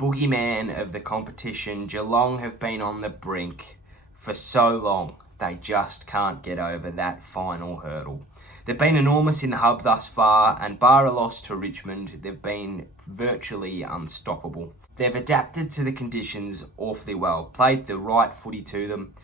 boogeyman of the competition. Geelong have been on the brink for so long. They just can't get over that final hurdle. They've been enormous in the hub thus far, and bar a loss to Richmond, they've been virtually unstoppable. They've adapted to the conditions awfully well, played the right footy to them,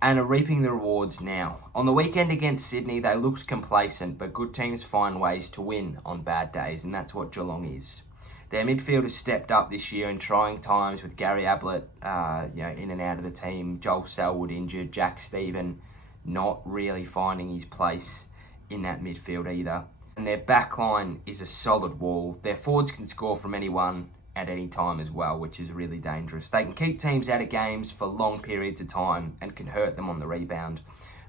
and are reaping the rewards now. On the weekend against Sydney, they looked complacent, but good teams find ways to win on bad days, and that's what Geelong is. Their midfield has stepped up this year in trying times with Gary Ablett in and out of the team, Joel Selwood injured, Jack Stephen not really finding his place in that midfield either. And their backline is a solid wall. Their forwards can score from anyone at any time as well, which is really dangerous. They can keep teams out of games for long periods of time and can hurt them on the rebound.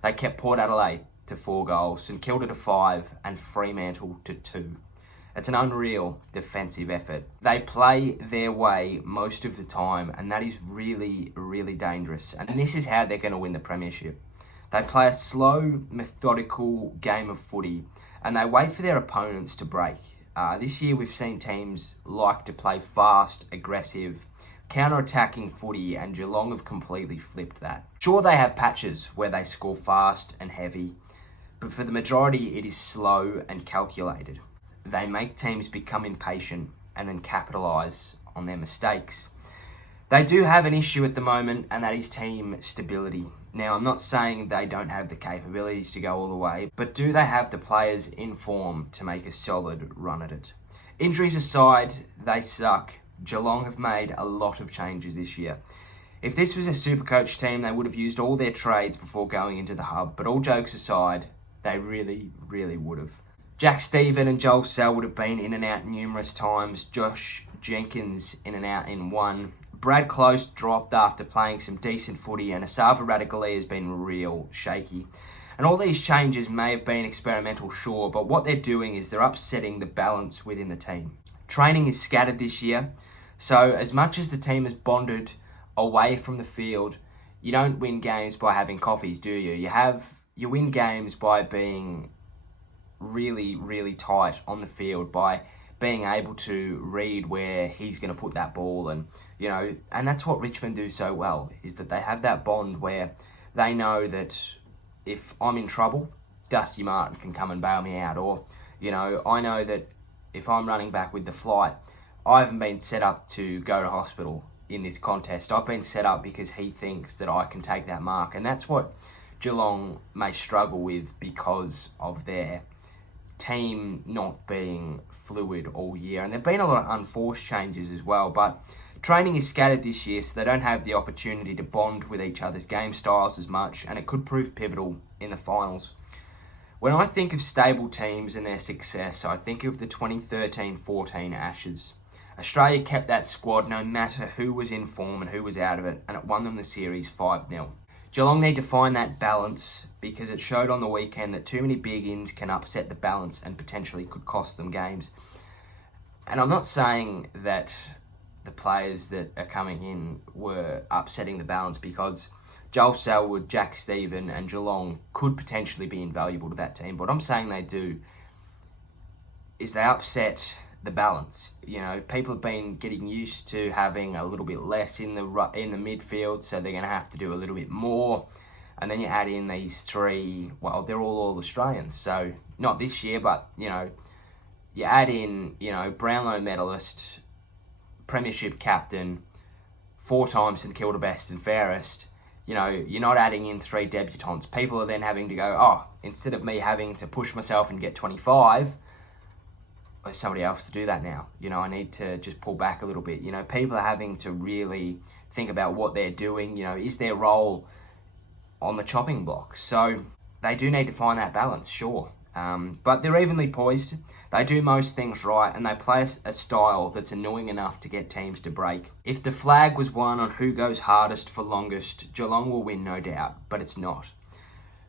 They kept Port Adelaide to 4 goals, St Kilda to 5, and Fremantle to 2. It's an unreal defensive effort. They play their way most of the time, and that is really, really dangerous. And this is how they're going to win the Premiership. They play a slow, methodical game of footy, and they wait for their opponents to break. This year we've seen teams like to play fast, aggressive, counter-attacking footy, and Geelong have completely flipped that. Sure, they have patches where they score fast and heavy, but for the majority it is slow and calculated. They make teams become impatient and then capitalise on their mistakes. They do have an issue at the moment, and that is team stability. Now, I'm not saying they don't have the capabilities to go all the way, but do they have the players in form to make a solid run at it? Injuries aside, they suck. Geelong have made a lot of changes this year. If this was a Supercoach team, they would have used all their trades before going into the hub, but all jokes aside, they really, really would have. Jack Stephen and Joel Selwood have been in and out numerous times. Josh Jenkins in and out in one. Brad Close dropped after playing some decent footy, and Asava Radicali has been real shaky. And all these changes may have been experimental, sure, but what they're doing is they're upsetting the balance within the team. Training is scattered this year, so as much as the team has bonded away from the field, you don't win games by having coffees, do you? You win games by being really, really tight on the field, by being able to read where he's going to put that ball, and that's what Richmond do so well, is that they have that bond where they know that if I'm in trouble, Dusty Martin can come and bail me out, or I know that if I'm running back with the flight, I haven't been set up to go to hospital in this contest. I've been set up because he thinks that I can take that mark, and that's what Geelong may struggle with because of their team not being fluid all year. And there've been a lot of unforced changes as well, but training is scattered this year, so they don't have the opportunity to bond with each other's game styles as much, and it could prove pivotal in the finals. When I think of stable teams and their success, I think of the 2013-14 Ashes. Australia kept that squad no matter who was in form and who was out of it, and it won them the series 5-0. Geelong need to find that balance, because it showed on the weekend that too many big ins can upset the balance and potentially could cost them games. And I'm not saying that the players that are coming in were upsetting the balance, because Joel Selwood, Jack Stephen and Geelong could potentially be invaluable to that team. But what I'm saying they do is they upset the balance. People have been getting used to having a little bit less in the midfield, so they're going to have to do a little bit more. And then you add in these three, they're all Australians. So not this year, but, you add in, Brownlow medalist, Premiership captain, 4 times St Kilda best and fairest. You're not adding in 3 debutants. People are then having to go, instead of me having to push myself and get 25, there's somebody else to do that now. I need to just pull back a little bit. People are having to really think about what they're doing. Is their role on the chopping block? So they do need to find that balance, sure. But they're evenly poised. They do most things right, and they play a style that's annoying enough to get teams to break. If the flag was won on who goes hardest for longest, Geelong will win, no doubt, but it's not.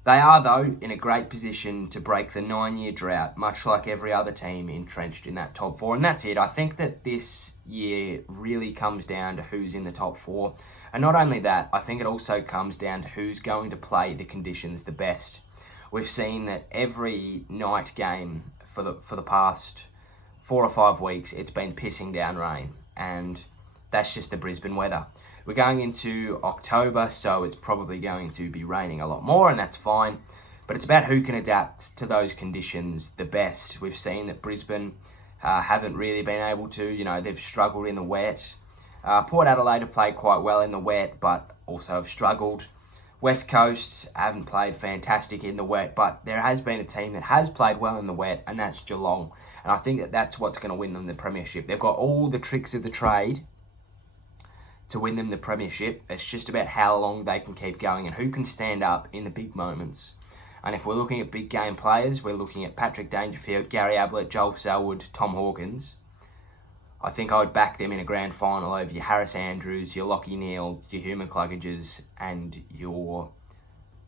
They are, though, in a great position to break the 9-year drought, much like every other team entrenched in that top 4. And that's it. I think that this year really comes down to who's in the top 4. And not only that, I think it also comes down to who's going to play the conditions the best. We've seen that every night game for the past 4 or 5 weeks, it's been pissing down rain. And that's just the Brisbane weather. We're going into October, so it's probably going to be raining a lot more, and that's fine. But it's about who can adapt to those conditions the best. We've seen that Brisbane haven't really been able to. You know, they've struggled in the wet. Port Adelaide have played quite well in the wet, but also have struggled. West Coast haven't played fantastic in the wet, but there has been a team that has played well in the wet, and that's Geelong. And I think that that's what's going to win them the Premiership. They've got all the tricks of the trade to win them the Premiership. It's just about how long they can keep going and who can stand up in the big moments. And if we're looking at big game players, we're looking at Patrick Dangerfield, Gary Ablett, Joel Selwood, Tom Hawkins. I think I would back them in a grand final over your Harris Andrews, your Lachie Neales, your Human Cluggages, and your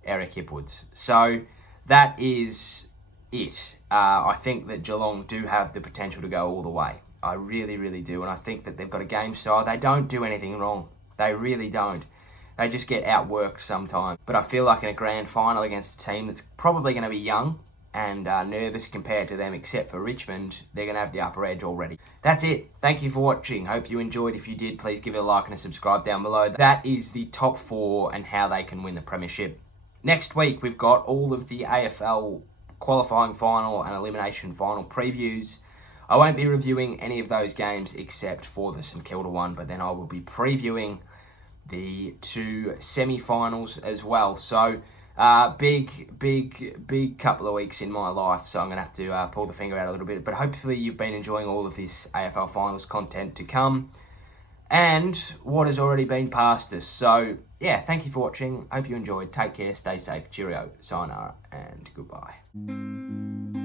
Eric Hipwoods. So that is it. I think that Geelong do have the potential to go all the way. I really, really do. And I think that they've got a game style. They don't do anything wrong. They really don't. They just get outworked sometimes. But I feel like in a grand final against a team that's probably going to be young and nervous compared to them, except for Richmond, they're going to have the upper edge already. That's it. Thank you for watching. Hope you enjoyed. If you did, please give it a like and a subscribe down below. That is the top 4 and how they can win the Premiership. Next week, we've got all of the AFL qualifying final and elimination final previews. I won't be reviewing any of those games except for the St Kilda one, but then I will be previewing the 2 semi-finals as well. So big couple of weeks in my life, so I'm going to have to pull the finger out a little bit. But hopefully you've been enjoying all of this AFL finals content to come and what has already been past us. So yeah, thank you for watching. Hope you enjoyed. Take care, stay safe, cheerio, sayonara, and goodbye.